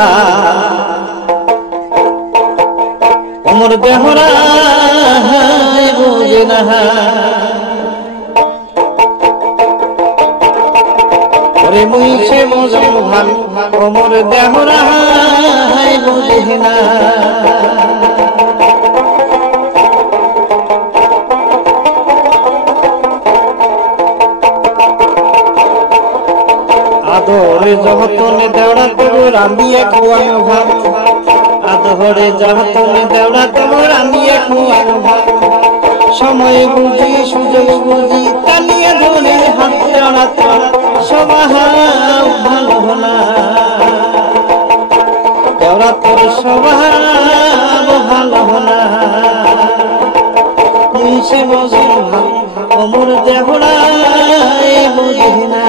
কথা ওমর দেহরা বুঝে না ওরে মুই সে মজম ভাল ওমর দেহরা বুঝে না আদরে যতনে দেওড়া তবু রান্দিয়ে খোয়ানো ভাত আদরে যতনে দেওড়া তবু রান্দিয়ে খোয়ানো ভাত সময় বুঝি সুযোগ বুঝি টানিয়ে ধরে হাত দেওড়া স্বভাব ভালো না দেওড়া তোর স্বভাব ভালো না তুই সে মজুর ভালো ওমর দেওড়ায় বুঝি না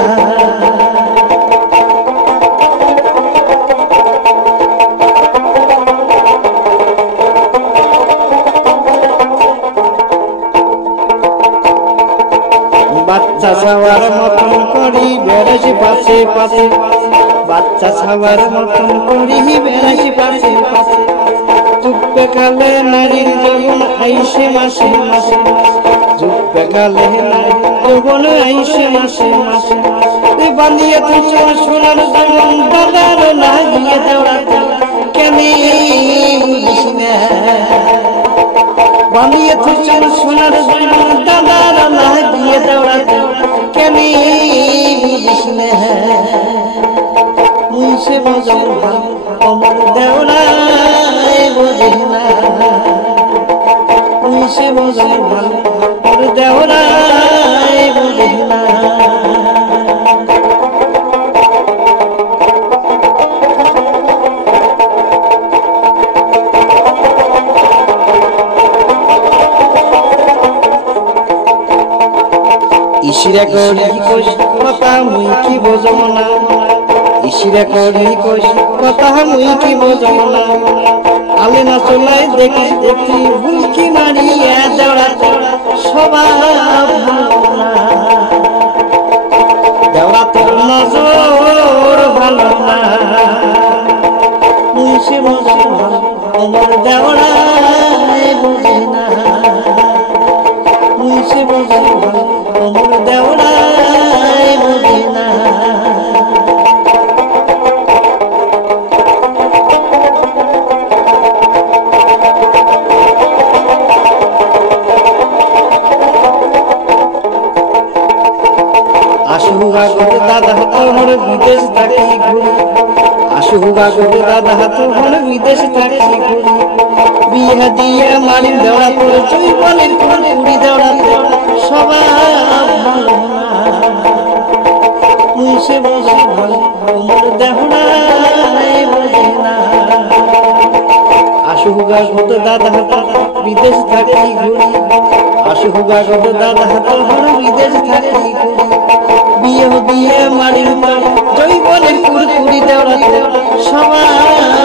বাচ্চা ছাওয়ার মতন করি বেড়াসি পাশে পাশে বাচ্চা ছাওয়ার মতন করি বেড়াসি পাশে পাশে চুপে কালে নারীর যৌবন আইসে মাসে মাসে চুপে কালে নারীর যৌবন আইসে মাসে মাসে বানিয়ে তুই সোনার যৌবন দাদার লাগিয়ে দেওয়াতে কেন বুঝিস না বানিয়ে তুই সোনার যৌবন দাদার লাগিয়ে দেওয়াতে কেন বুঝিস না মুই সে মজুর ভালো ওমর দেওড়ায় বুঝিস না মুই সে মজুর ভালো ওমর দেওড়ায় বুঝিস না ইশিরা করি কোশ কথা মুই কি বোঝম না ইশিরা করি কোশ কথা মুই কি বোঝম না আলে না চলাই দেখি দেখি হুলকি মারিয়া দেওড়া স্বভাব ভালো না দেওড়া তোর নজর ভালো না মুই সে বোঝম ভালো ওমর দেওড়ায় বুঝি না মুই সে বোঝম ভালো ওমর দেওড়ায় বুঝি না আশুগা গোর দাদা তোর বিদেশ থাকি ঘুরি আশুগা গোর দাদা তোর বিদেশ থাকি ঘুরি বিয়া দিয়ে মারি দেওড়া তোর জৈবনের কুড়ি দেওড়া স্বভাব ভালো না মুই সে বুঝি ভালো ওমর দেওড়ায় বুঝি না আশুগা গোর দাদা বিদেশ থাকি ঘুরি আশুগা গোর দাদা তোর বিদেশ থাকি ঘুরি বিয়ে দিয়ে মারি জৈবনের কুড়ি দেওড়া স্বভাব